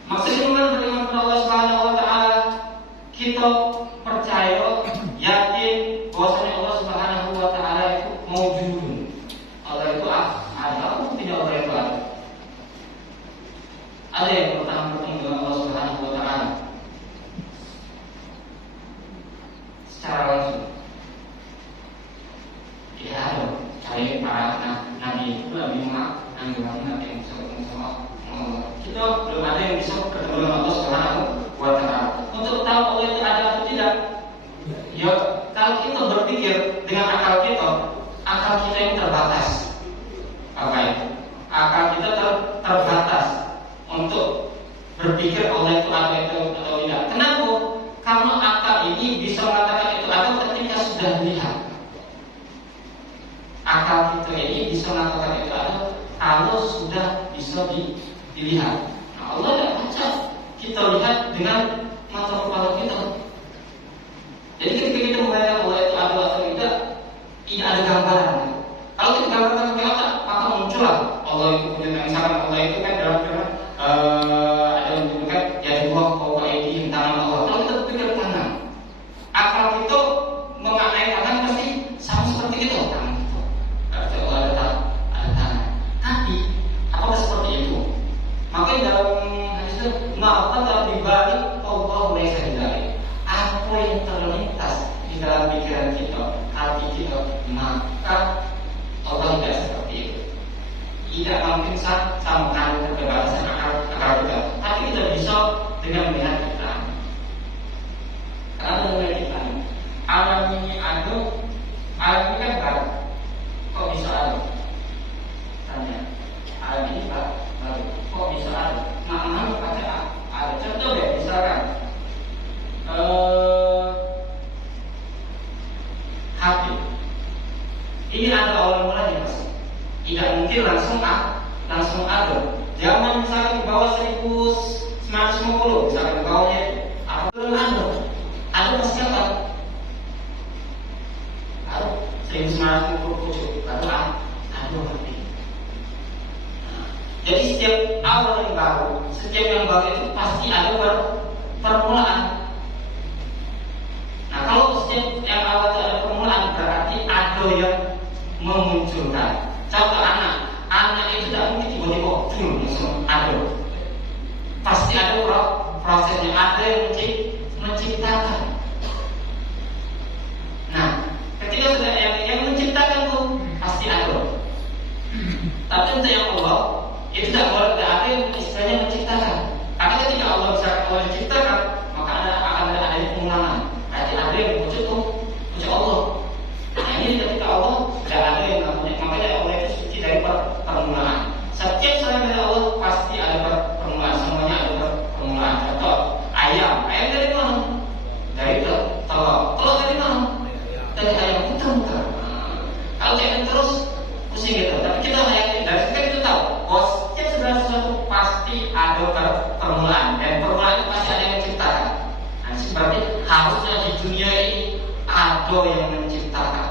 Maksud iman beriman kepada Allah Subhanahu wa taala, kita percaya, yakin bahwasanya Allah Subhanahu wa taala itu maujudun. Allah itu ada, tidak Allah itu ada. Ada yang pertama bertemu dengan Allah Subhanahu wa taala secara langsung. Ya, ada. Saya para nabi itu Nabi nanti yang bisa ketemu sama Allah. Kita belum ada yang bisa ketemu dengan Allah Subhanahu wa Ta'ala. Untuk tahu Allah itu ada atau tidak, ya kalau kita berpikir dengan akal kita ini terbatas. Apa itu? Akal kita terbatas untuk berpikir Allah itu ada itu atau tidak. Kenapa? Karena akal ini bisa mengatakan itu ada ketika sudah melihat. Akal kita ini bisa mengatakan itu ada kalau sudah bisa dilihat. Nah, Allah tidak baca kita lihat dengan mata kepala kita. Jadi ketika kita membayangkan Allah itu ada atau tidak ada gambaran. Kalau kita gambarkan ke otak, maka muncullah Allah itu punya misalkan Allah itu kan dalam firman ada yang menyebutkan ya Allah bahwa ini tangan Allah. Kalau kita berpikir tangan, akal kita memaknai tangan pasti sama seperti itu tangan itu. Berarti Allah ada tangan. Tapi apakah seperti itu? Maka dalam hadis itu maka dibalik Allah laisa dzalik. Apa yang terlintas di dalam pikiran kita, hati kita, maka Allah tidak seperti itu. Tidak mungkin samakan keterbatasan akal kita. Tapi kita bisa dengan melihat kita. Karena melihat kita, alam ini ada, alam ini kan baru. Kok bisa ada? Tanya. Alam ini baru. Kok bisa ada? Maknanya pada ada. Contoh deh, misalkan hati. Ini ada awal mulanya mas. Tidak mungkin langsung ada. Zaman misalkan di bawah 1950, misalkan di bawahnya itu apa belum ada pasti apa? Baru 1957 baru ada hati. Jadi setiap awal yang baru, setiap yang baru itu pasti ada permulaan. Nah kalau setiap yang awal itu ada permulaan berarti ada yang memunculkan. Contoh anak itu tidak mungkin tiba-tiba langsung ada. Pasti ada prosesnya, ada yang menciptakan. Nah, ketika sudah yang menciptakan itu pasti ada. Tapi untuk yang Allah itu tidak ada yang istilahnya menciptakan. Tapi ketika Allah bisa menciptakan, maka akan ada pengulangan. Berarti ada yang wujud Allah. Nah ini ketika Allah tidak ada yang namanya, makanya Allah itu suci dari permulaan. Setiap selain dari Allah pasti ada permulaan, semuanya ada permulaan. Contoh ayam dari mana? Dari telur dari mana? Dari ayam muter-muter. Kalau jangan terus pusing gitu. Tapi kita yakin dari kita itu tahu bahwa setiap segala sesuatu pasti ada permulaan dan permulaan itu pasti ada yang menciptakan. Nah seperti harusnya di dunia ini ada yang menciptakan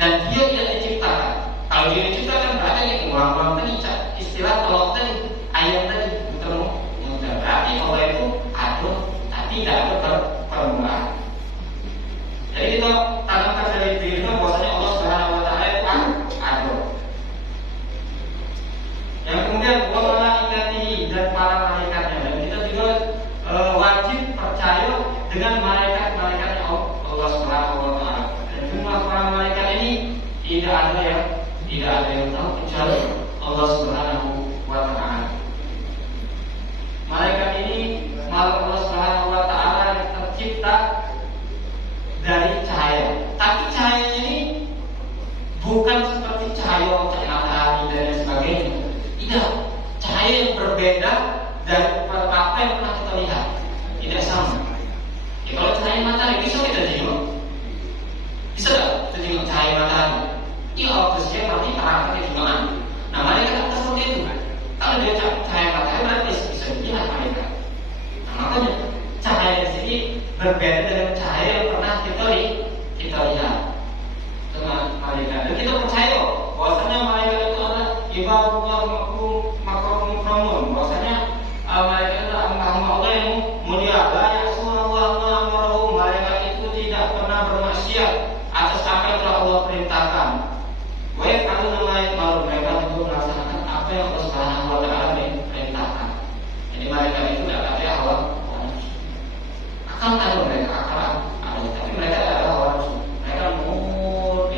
dan dia tidak diciptakan. Kalau dia diciptakan berarti ini ulang-ulang tadi istilah telur tadi, ayam tadi muter-muter. Berarti Allah itu ada tapi tidak ada permulaan. Jadi kita tanamkan dari diri kita bahwasanya Allah Subhanahu wa Ta'ala itu ada. Yang kemudian wa malaikatihi dan para malaikatnya, dan kita juga wajib percaya dengan malaikat-malaikatnya Allah Subhanahu wa Ta'ala. Dan jumlah para malaikat ini tidak ada yang tahu kecuali Allah Subhanahu wa Ta'ala. Malaikat ini makhluk Allah Subhanahu wa Ta'ala yang tercipta dari cahaya. Tapi cahayanya ini bukan seperti cahaya matahari dan lain sebagainya. Tidak, cahaya yang berbeda dari apa yang pernah kita lihat. Tidak sama. Ya, kalau cahaya matahari bisa kita jenguk, bisa nggak kita jenguk cahaya matahari? Iya, harusnya berarti terangkan kejumaan. Nah, malaikat akan seperti itu. Kalau dia cahaya matahari berarti bisa dilihat malaikat. Nah, makanya cahaya di sini berbeda dengan cahaya yang pernah kita lihat dengan malaikat. Dan kita percaya bahwasanya malaikat itu adalah ibadullah makrumun. Bahwasanya malaikat itu adalah Allah yang mulia. La ya'sunallahu ma amarahu. Malaikat itu tidak pernah bermaksiat atas apa yang telah Allah perintahkan. Wa yaf'aluna ma yu'maru. Mereka itu melaksanakan apa yang Allah Subhanahu wa Ta'ala perintahkan. Jadi malaikat itu tidak ada Allah. Akal ada mereka, tapi mereka adalah orang musuh. Mereka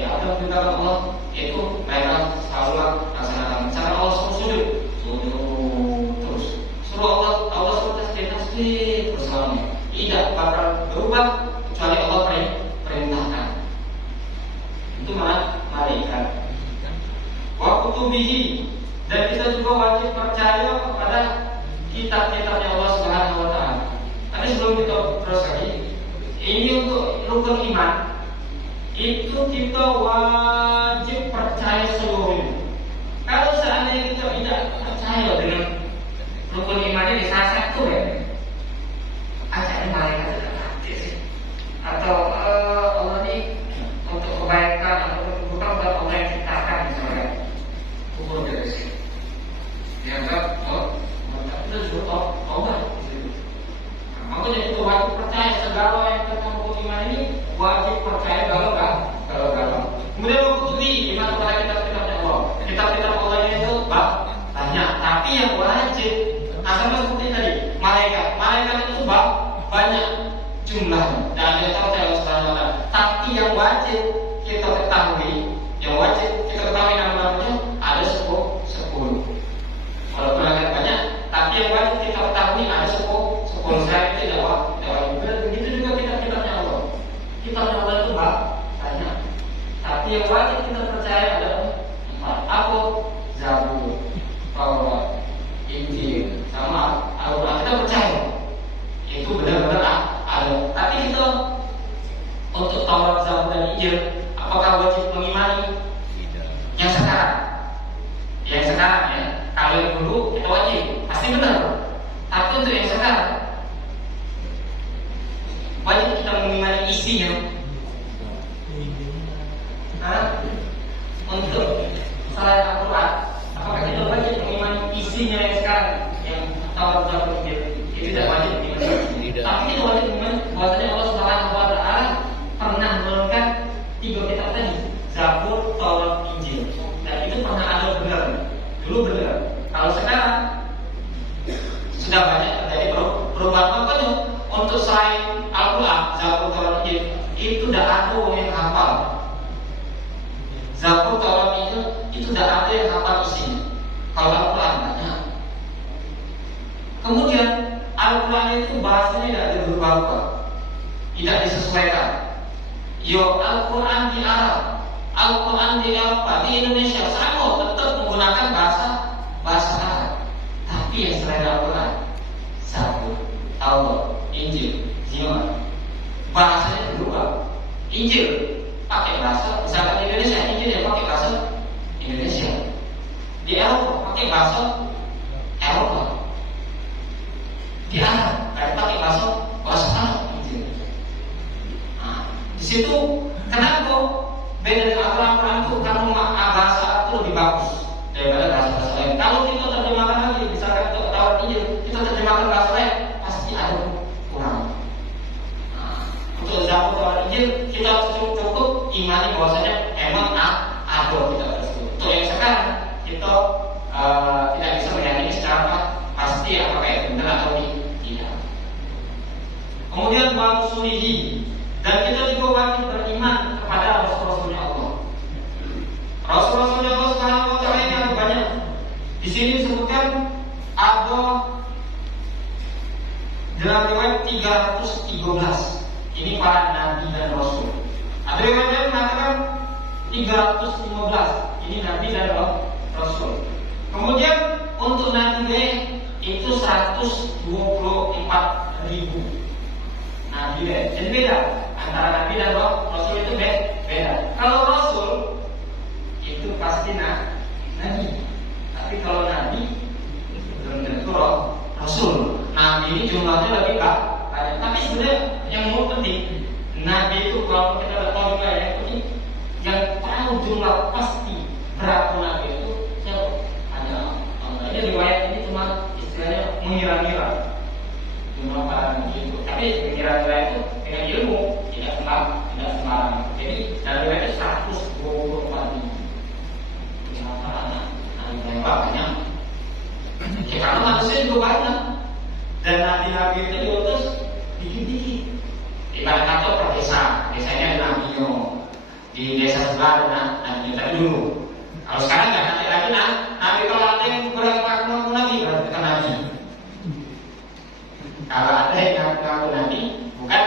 apa yang diperintahkan Allah itu mereka selalu laksanakan. Cara Allah kita juga wajib percaya kepada kitab-kitabnya Allah Subhanahu wa taala. Tadi sebelum kita terus lagi, ini untuk rukun iman itu kita wajib percaya seluruhnya. Kalau seandainya kita tidak percaya dengan rukun iman ini salah satu ya, ajaran malaikat tidak mati sih, atau Allah ini untuk kebaikan atau bukan buat Allah yang ciptakan misalnya, ukur dari sini. Dianggap itu juga Allah. Makanya itu wajib percaya segala yang tentang rukun iman ini wajib percaya kalau. Kemudian mengikuti iman kepada kitab-kitabnya Allah. Kitab-kitab Allah itu banyak, tapi yang wajib sama seperti tadi malaikat itu banyak jumlahnya dan ada yang tahu Allah Subhanahu wa taala. Tapi yang wajib kita ketahui, nama-namanya ada 10. Kalau malaikat banyak, tapi yang wajib kita ketahui ada 10. Saya tidak wajib. Begitu juga kitab-kitabnya Allah. Kitabnya Allah itu banyak, tapi yang wajib kita percaya adalah 4. Apa? Zabur, Taurat, Injil, sama Al-Quran. Kita percaya itu benar-benar ada. Tapi kita untuk Taurat, Zabur dan Injil, apakah wajib mengimani? Yang sekarang ya. Kalau yang dulu kita wajib, pasti benar. Tapi untuk yang sekarang wajib kita mengimani isinya. Untuk selain Al-Quran, apakah kita wajib mengimani isinya yang sekarang, yang Taurat, Zabur, Injil? Itu tidak wajib mengimani. Tapi kita wajib mengimani bahwasanya Allah Subhanahu wa taala pernah menurunkan 3 kitab tadi, Zabur, Taurat, Injil. Dan itu pernah ada benar. Dulu benar. Kalau sekarang sudah banyak terjadi perubahan. Makanya untuk selain Al-Quran, Zabur, Taurat, Injil, itu tidak ada orang yang hafal. Zabur, Taurat, Injil itu tidak ada yang hafal isinya. Kalau Al-Quran banyak. Kemudian Al-Quran itu bahasanya tidak ada berubah-ubah, tidak disesuaikan. Al-Quran di Arab, Al-Quran di Eropa, di Indonesia sama tetap menggunakan bahasa Arab. Tapi yang selain Al-Quran, Zabur, Taurat, Injil, bahasanya berubah. Injil pakai bahasa, misalkan di Indonesia, Injil yang pakai bahasa Indonesia. Di Eropa pakai bahasa Eropa. Di Arab pakai bahasa Arab. Injil. Di situ kenapa beda dengan Al-Quran itu? Karena bahasa Arab itu lebih bagus daripada bahasa lain. Kalau kita terjemahkan lagi, misalkan untuk Taurat, Injil, kita terjemahkan bahasa lain, pasti ada kurang. Untuk Zabur, Taurat, Injil, kita cukup imani bahwasanya emang ada kita tersebut. Untuk yang sekarang kita tidak bisa meyakini secara pasti apakah itu benar atau tidak. Kemudian Sulihi, dan kita juga wajib beriman kepada Rasul-Rasulnya Allah. Rasul-Rasulnya Allah Subhanahu wa taala ini ada banyak. Di sini disebutkan ada dalam riwayat 313. Ini para nabi dan rasul. Ada riwayat yang mengatakan 315. Ini nabi dan rasul. Kemudian untuk nabi itu 124.000 nabi. Jadi beda antara nabi dan rasul, itu beda. Kalau rasul itu pasti nabi. Tapi kalau nabi belum tentu rasul. Nabi ini jumlahnya lebih banyak. Tapi sebenarnya yang mau penting, nabi itu kalau kita tahu juga yang penting, yang tahu jumlah pasti berapa nabi itu siapa? Ada. Ini riwayat ini cuma istilahnya mengira-ngira jumlah para nabi itu. Tapi mengira-ngira itu dengan ilmu, tidak sembarang. Jadi dalam riwayat itu 124.000. Kenapa nabi mereka banyak? Ya, karena manusia juga banyak. Dan nabi-nabi itu diutus dikit-dikit. Ibarat kata per desanya ada nabi di desa sebelah ada nabi tapi dulu. Kalau sekarang nggak nanti lagi nabi. Kalau ada yang berapa nabi berarti bukan nabi. Kalau ada yang ngaku nabi bukan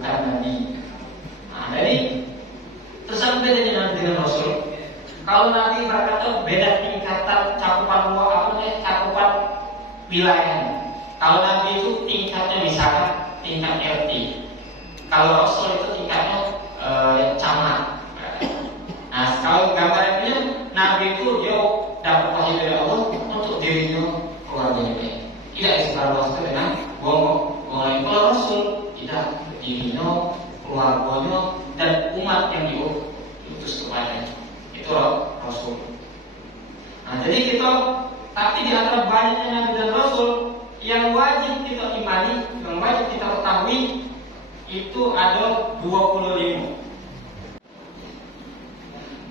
nabi. Jadi terus apa bedanya nabi dengan rasul? Kalau nabi berkata beda tingkatan cakupan wilayahnya. Kalau Nabi itu tingkatnya misalkan tingkat RT, kalau Rasul itu tingkatnya camat. Nah, kalau gambarannya Nabi itu dia dapat wahyu dari Allah untuk dirinya, keluarganya. Tidak disebarluaskan dengan bohong. Kalau Rasul tidak, dirinya, keluarganya, dan umat yang diutus kepada itu Rasul. Nah, jadi kita, tapi di antara banyaknya Nabi dan Rasul yang wajib kita imani, yang wajib kita ketahui itu ada 25.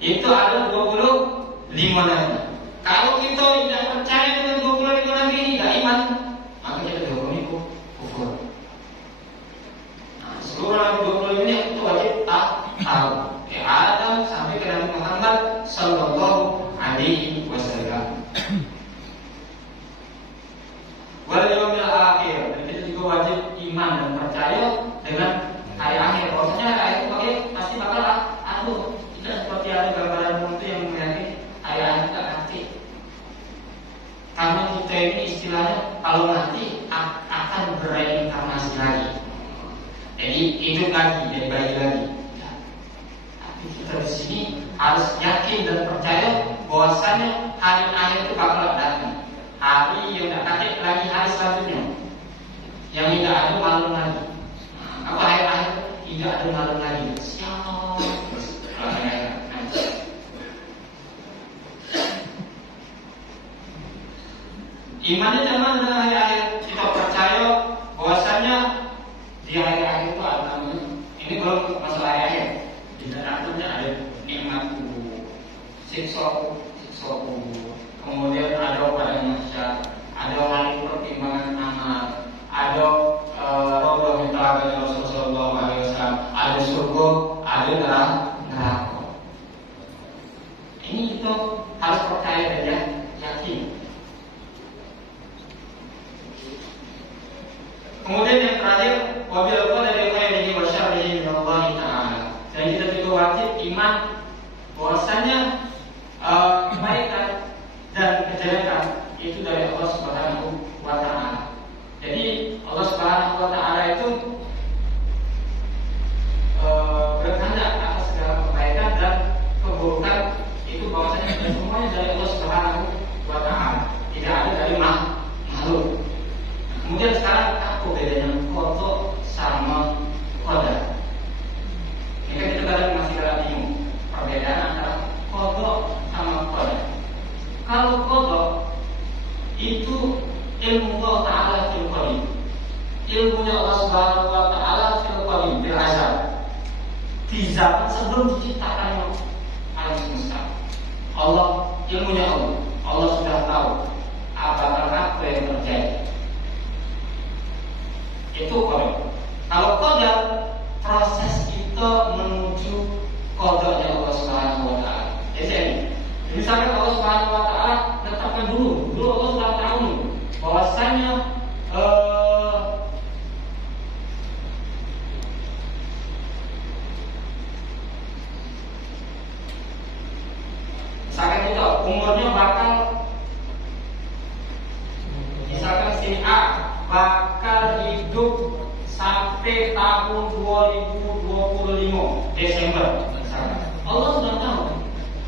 Itu ada 25 Nabi. Kalau kita tidak percaya dengan 25 Nabi ini, tidak iman, maka kita dihukumi kufur. Nah, seluruh Nabi 25 ini itu wajib tahu. Dari Adam sampai ke Nabi Muhammad Sallallahu Alaihi Wasallam. Wal yaumil akhir, dan kita juga wajib iman dan percaya dengan hari akhir. Bahwasanya hari akhir itu pasti bakal ada. Tidak seperti ada gambaran itu yang meyakini hari akhir itu nanti. Karena kita ini istilahnya kalau nanti akan bereinkarnasi lagi. Jadi hidup lagi, jadi bayi lagi. Tapi kita di sini harus yakin dan percaya bahwasanya hari akhir itu bakal datang. Hari yang tidak nanti lagi hari selanjutnya, yang tidak ada malam lagi. Apa hari akhir tidak ada malam lagi? Siapa? Imannya sama dengan hari akhir. Kita percaya bahwasanya di hari akhir itu ada namanya. Ini belum masalah hari akhir. Di dalamnya ada nikmat kubur, siksa kubur. Kemudian ada pada manusia, ada hari pertimbangan amal, ada roh yang telaga Rasulullah SAW, ada surga, ada neraka. Ini kita harus percaya dan yakin. Kemudian yang terakhir, wabil qadari khairihi wa syarrihi min Allah Ta'ala. Dan kita juga wajib iman bahwasanya kebaikan dan kejelekan itu dari Allah Subhanahu wa Ta'ala. Jadi Allah Subhanahu wa Ta'ala itu berkehendak atas segala kebaikan dan keburukan itu bahwasanya semuanya dari Allah Subhanahu wa Ta'ala. Tidak ada dari makhluk. Kemudian sekarang apa bedanya qada sama qadar? Ini kan kita kadang masih agak bingung perbedaan antara qada sama qadar. Kalau qada itu ilmu Allah Ta'ala fil qadim, ilmunya Allah Subhanahu wa Ta'ala fil qadim, fil azal, di zaman sebelum diciptakannya alam semesta. Allah, ilmunya Allah sudah tahu apa yang terjadi. Itu qadar. Kalau qadar, proses kita menuju qadarnya Allah Subhanahu wa Ta'ala. Jadi misalkan Allah Subhanahu wa Ta'ala tetapkan dulu Allah sudah tahu bahwasanya misalkan kita umurnya bakal, misalkan si A bakal hidup sampai tahun 2025 Desember misalkan. Allah sudah tahu,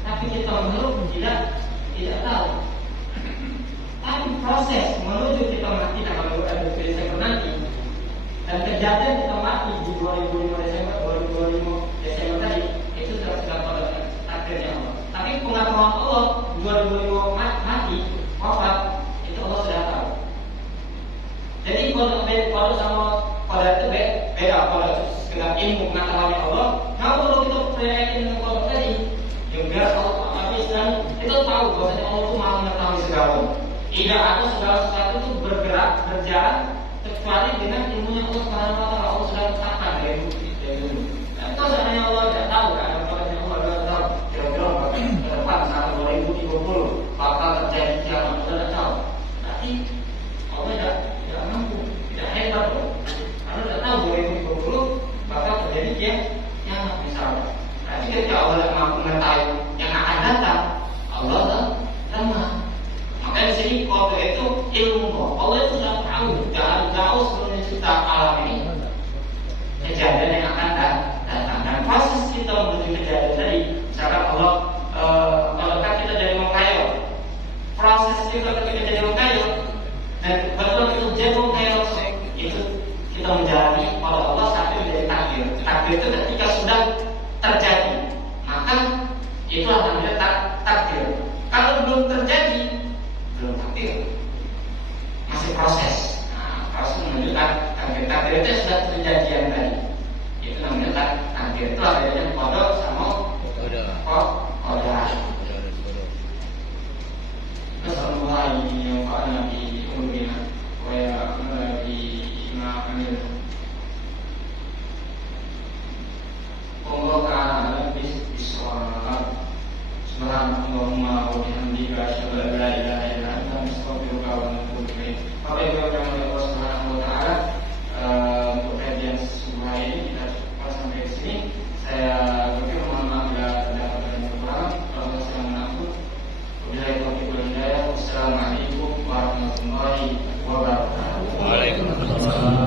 tapi kita makhluk tidak tahu. Tapi proses menuju kita mati tanggal 20 Desember nanti, dan kejadian kita mati di 2025 Desember tadi, itu sudah pada takdirnya Allah. Tapi pengetahuan Allah 2005 mati wafat itu Allah sudah tahu. Jadi kalau sama pada itu beda, pada sekedar ilmu pengetahuannya Allah. Nah, kalau kita percayakan dengan Allah tadi, ya biar Allah kita tahu bahwasanya Allah itu maha mengetahui segala. Tidak ada segala sesuatu itu bergerak, berjalan kecuali dengan ilmunya Allah Subhanahu wa Ta'ala. Allah sudah tetapkan dari dulu. Dan kalau seandainya Allah tidak tahu, kan kalau Allah tidak tahu, kira-kira ke depan sampai 2030 bakal terjadi kiamat, Allah tidak tahu. Tapi Allah tidak mampu, tidak hebat loh. Karena tidak tahu 2020 bakal terjadi kiamat misalnya. Tapi ketika Allah tidak mampu mengetahui yang akan datang, Allah lemah. Makanya di sini Jadi qada itu ilmu Allah itu sudah tahu jauh sebelum mencipta alam ini kejadian yang akan datang. Dan proses kita menuju kejadian tadi, misalkan Allah kalau kan kita jadi mengkail, proses kita ketika jadi mengkail dan betul itu jadi mengkail itu kita menjalani oleh Allah sampai menjadi takdir. Takdir itu ketika sudah terjadi, maka itulah namanya takdir. Kalau belum terjadi, belum takdir, masih proses. Nah, proses menunjukkan takdir. Takdir itu sudah kejadian tadi. Itu namanya takdir. Itu adanya qada sama qada. Nasallallahu alaihi wa alihi umrina wa ya nabi ma amil. Allah ta'ala bisawab. Subhanallahumma wa bihamdika asyhadu an la ilaha illa anta astaghfiruka wa atubu ilaik. Bapak Ibu yang dirahmati Allah Subhanahu wa taala, untuk kajian subuh ini kita cukupkan sampai di sini. Saya berterima mohon maaf bila terdapat yang kurang. Kalau saya mengampun. Wabillahi taufiq wal hidayah. Wassalamualaikum warahmatullahi wabarakatuh. Waalaikumsalam.